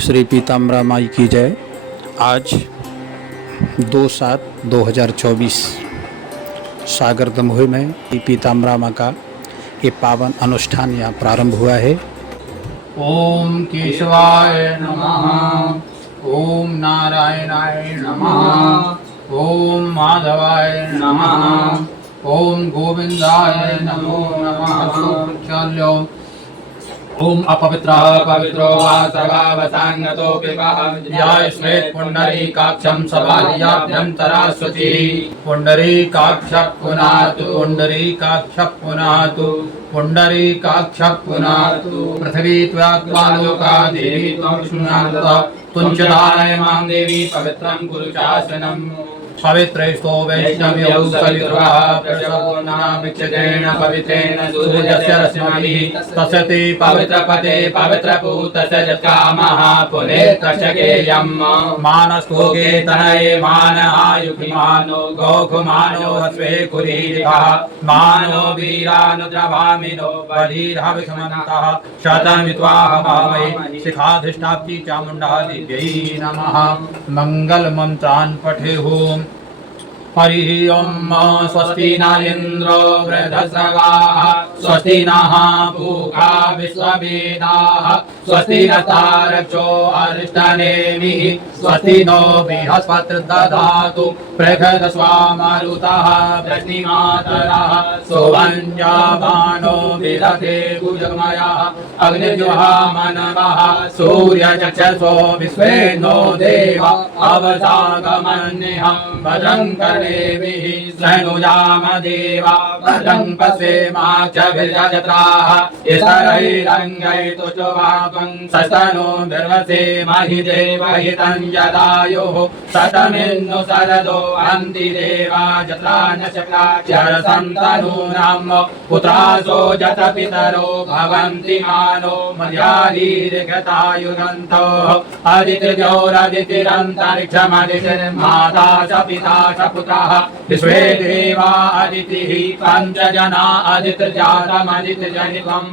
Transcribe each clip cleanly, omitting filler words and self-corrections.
श्री पीताम्बरा माई की जय। आज 2/7/2024 सागर दमोह में पीताम्बरा माँ का ये पावन अनुष्ठान यहाँ प्रारंभ हुआ है। ओम केशवाय नमः। ओम नारायणाय नमः। ओम माधवाय नमः। ओम गोविंदाय नमो नमः। चलो ओम अपवित्रः पवित्रो वा सर्वावसाङ्गतोऽपि वः यस्मेत् पुण्डरीकाक्षं सबाल्याभ्यन्तरा शुचिः पुण्डरीकाक्षः पुनातु पुण्डरीकाक्षः पुनातु पुण्डरीकाक्षः पुनातु पृथिवी त्वा लोका देवी त्वं शृण्वन्तः तुञ्चदानय मां देवी पवित्रं कुरु शासनम् पवित्रेष्टो वैष्णव्यौ सवितुर्वः प्रसवोन्नाभिक्षतेन पवित्रेण सूर्यस्य रश्मिभिः तस्य ते पवित्रपते पवित्रपूतस्य यत्कामः पुनेत्रचकेयम् मानस्तोके तनये मान आयुधिमानो गोखुमानो हस्वे कुरीरिभः मानो वीरानुद्रभामिनो बलिर्हविषमन्तः शतमित्वाह भावै शिखाधिष्ठाप्ति चामुण्डा दिव्यै नमः। मंगलमन्त्रान् पठेयुः। हरि ओम स्वस्ति न इंद्रो वृद्धश्रवाः स्वस्ति नः पूषा विश्ववेदाः स्वस्ति नस्तारक्षो अरिष्टनेमिः स्वस्ति नो बृहस्पतिर्दधातु बृहदस्वामरुतः वृष्टिमातरः सुवञ्जामानो विदधे भुजगमयः अग्निजुहामनवः सूर्यचक्षसो विश्वे नो देव अवसागमन्यहं भजं देवीः स्वनुजाम देवा भद्रं पश्येमाक्षभिर्यजत्राः इसरैरङ्गैतु च वापं सस्तनो निर्वसे महि देवहितं यदायुः शतमिन्नु शरदो अन्ति देवा जत्रा न शक्राक्षरसन्तनूनां पुत्रासो जत पितरो भवन्ति मानो मर्यादीर्घतायुरन्तो अदितिर्योरदितिरन्तरिक्षमदितिर्माता च पिता च पुत्रः विश्वे देवा अदितिः पञ्चजना अदितिर्जातमदितिजनितं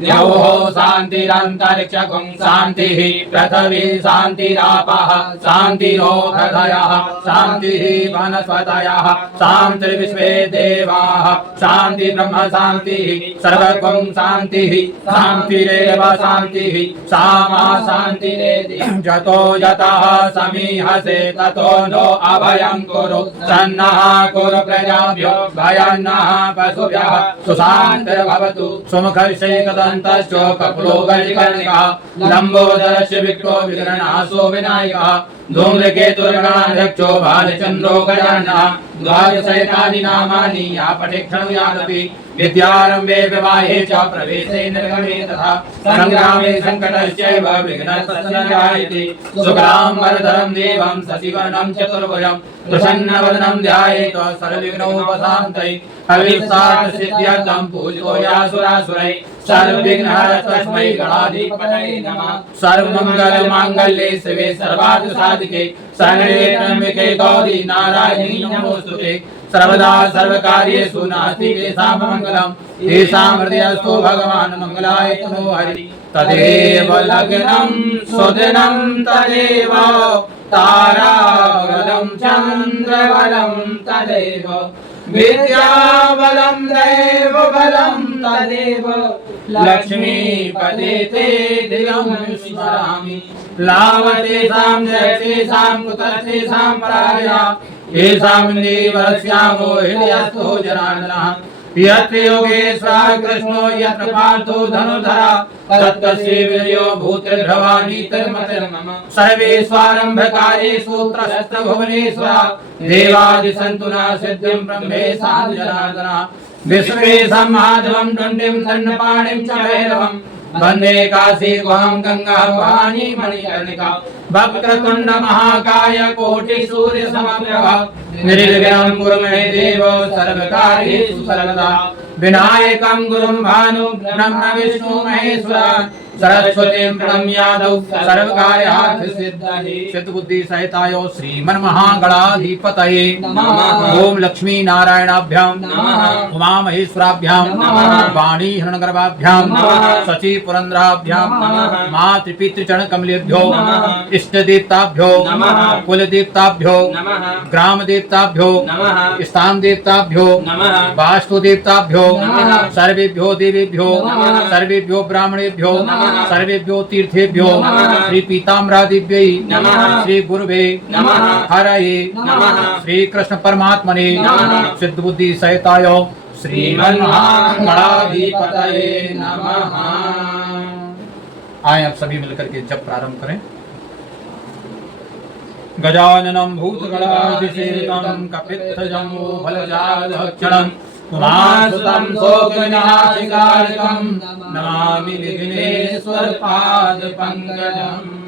द्यौः शान्तिरन्तरिक्षगुं शान्तिः पृथिवी शान्तिरापः शान्तिरोषधयः शान्तिः वनस्पतयः शान्तिर्विश्वे देवाः शान्ति ब्रह्म शान्तिः सर्वगुं शान्तिः शान्तिरेव शान्तिः सामा शान्तिरेधि जतो यतः समीहसे ततो नो अभयं कुरु सन्नः कुरु प्रजाभ्यो भयन्नः पशुभ्यः सुशान्तिर्भवतु सुमुखैकदन्तश्च कपिलो गलिकर्णिकः लम्बोदरस्य विक्रो विगणनासो विनायकः धूम्रकेतुर्गणाध्यक्षो भालचन्द्रो गजाननः द्वादशैतानि नामानि या पठेक्षणं यादपि विद्यारम्भे विवाहे च प्रवेशे निर्गमे तथा संग्रामे संकटश्चैव विघ्नस्तस्य जायते शुक्लां वरदरं देवं शशिवर्णं चतुर्भुजं प्रसन्नवदनं ध्यायेत सर्वविघ्नोपशान्तये अविष्टार्थसिद्ध्यर्थं पूजितो यासुरासुरैः सर्वविघ्नहर तस्मै गणाधिपतये नमः। सर्वमङ्गलमाङ्गल्ये शिवे सर्वार्थसाधिके शरण्ये त्र्यम्बके गौरी नारायणी नमोस्तुते सर्वदा सर्वकार्येषु नास्ति केषां मंगलम् येषां हृदयस्थो भगवान् मंगलाय तनो हरि तदेव लग्नं सुदिनं तदेव ताराबलं चन्द्रबलं तदेव विद्याबलं दैवबलं तदेव लक्ष्मीपते ते धियं स्मरामि लाभतेषां जयतेषां कुतस्तेषां पराया येषां देवस्यामो हृदयस्थो जनार्दनः यत्र योगेश्वर कृष्णो यत्र पार्थो धनुधरा तत्तस्य विजयो भूतिर्भवानीतिर्मतिर्मम सर्वेष्वारम्भकारेषु त्रस्तभुवनेश्वरा देवादिसन्तु न सिद्धिं ब्रह्मेशां जनार्दनः विश्वेशं माधवं दण्डिं दण्डपाणिं च भैरवम् वन्दे काशी गुहां गंगा भवानी मणिकर्णिका वक्रतुण्ड महाकाय कोटि सूर्य समप्रभा निर्विघ्नं कुरु मे देव सर्वकार्येषु सर्वदा विनायकं गुरुं भानु ब्रह्म विष्णु महेश्वरा सरस्वतीं प्रणम्यादौ सर्वकार्यार्थसिद्धये चित्तबुद्धि सहितायो श्रीमन्महागणाधिपतये ओम लक्ष्मी नारायणाभ्यां उमा महेश्वराभ्यां वाणी हिरण्यगर्भाभ्यां शची पुरंदराभ्यां मातृपितृचरण कमलेभ्यो इष्ट देवताभ्यो कुल देवताभ्यो ग्राम देवताभ्यो स्थान देवताभ्यो वास्तु देवताभ्यो सर्वेभ्यो देवेभ्यो सर्वेभ्यो ब्राह्मणेभ्यो सर्वेभ्यो तीर्थेभ्यो श्री पीताम्बरादिव्यै श्री गुरुवे हरये श्री कृष्ण परमात्मने सिद्ध बुद्धि सहिताय श्रीमन्महागणाधिपतये नमः। आए आप सभी मिलकर के जब प्रारंभ करें। गजाननं भूतगणाधिसेवितं कपित्थजम्बो फलचारुभक्षणं उमासुतं शोकविनाशकारिकं नमामि विघ्नेश्वरपादपङ्कजम्।